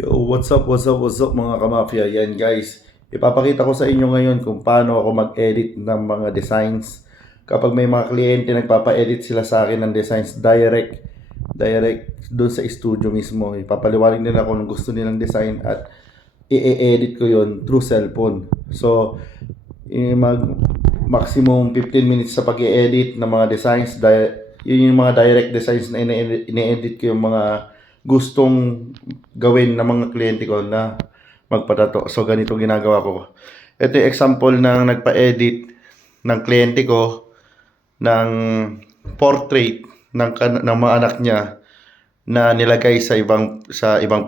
Yo, what's up mga kamafia? Yan guys, ipapakita ko sa inyo ngayon kung paano ako mag-edit ng mga designs. Kapag may mga kliyente nagpapa-edit sila sa akin ng designs direct doon sa studio mismo. Ipapaliwanag nila kung anong gusto nilang design at i-edit ko yon through cellphone. So, mag maximum 15 minutes sa pag-i-edit ng mga designs. Yun yung mga direct designs na ine-edit ko yung mga gustong gawin ng mga kliyente ko na magpatato. So ganito ginagawa ko. Ito yung example ng nagpa-edit ng kliyente ko ng portrait ng mga anak niya na nilagay sa ibang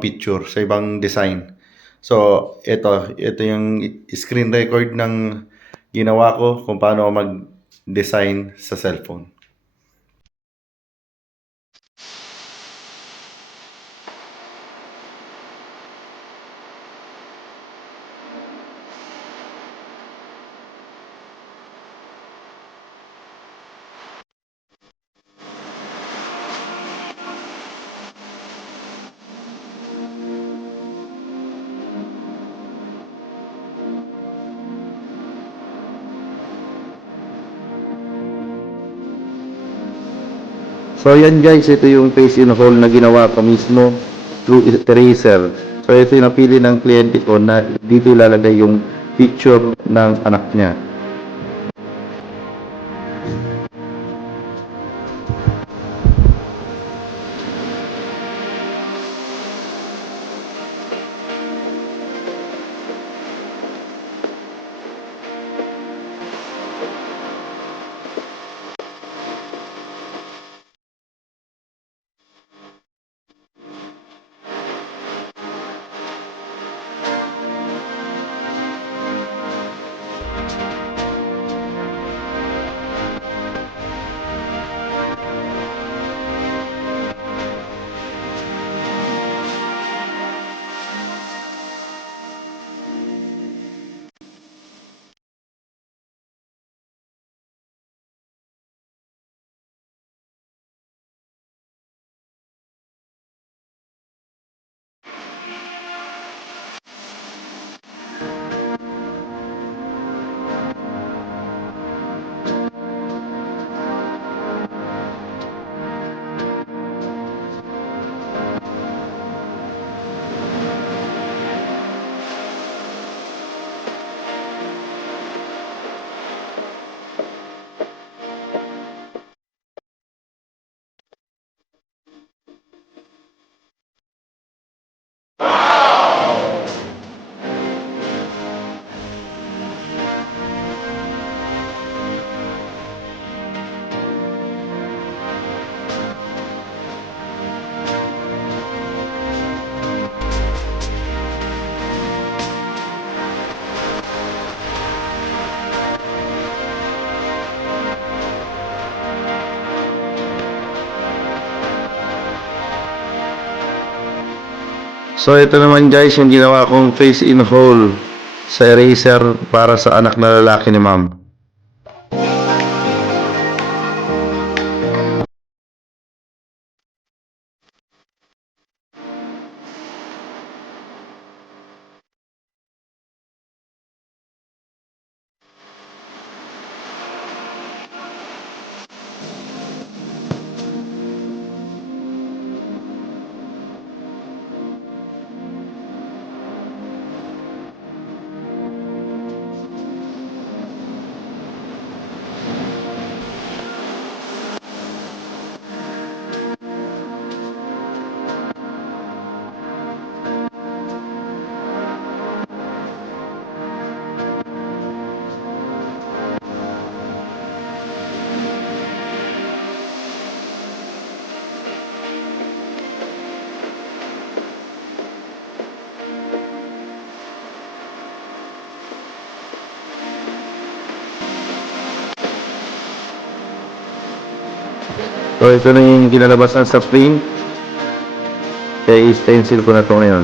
picture, sa ibang design. So ito yung screen record ng ginawa ko kung paano mag-design sa cellphone. So yan guys, ito yung face in hole na ginawa ko mismo through eraser. So ito yung napili ng kliyente ko na dito ilalagay yung picture ng anak niya. So ito naman guys yung ginawa kong face in hole sa eraser para sa anak na lalaki ni ma'am. So ito na yung kinalabasan sa print. Kaya i-stencil ko na ito ngayon.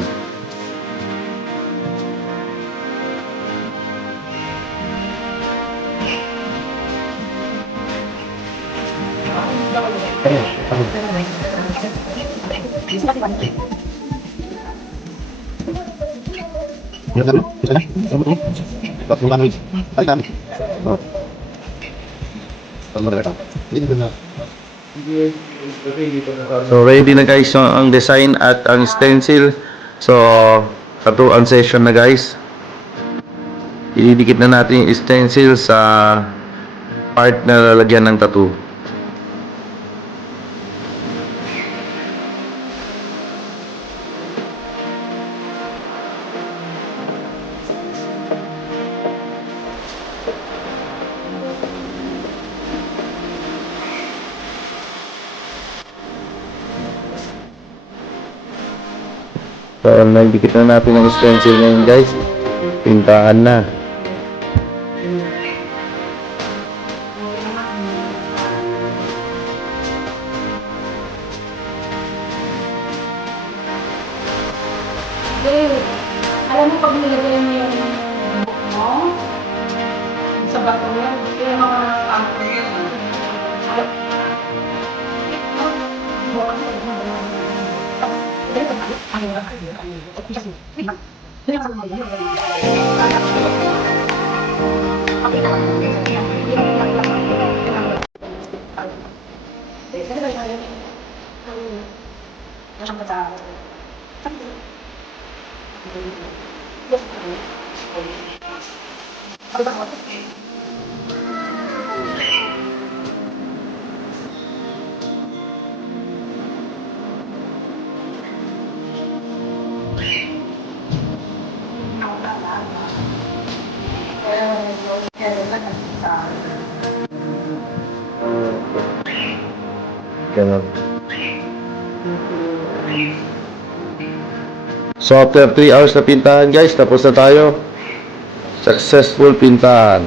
So ready na guys ang design at ang stencil. So katuan session na guys. Ididikit na natin yung stencil sa part na lalagyan ng tattoo. So, nagdikit na natin ang stencil ngayon guys. Pintahan na. Alam mo, pag nilagay mo yung buhok mo sa bato mo, yung mga stampo mo. Ganun. So after 3 hours na pintahan guys, tapos na tayo. Successful pintahan.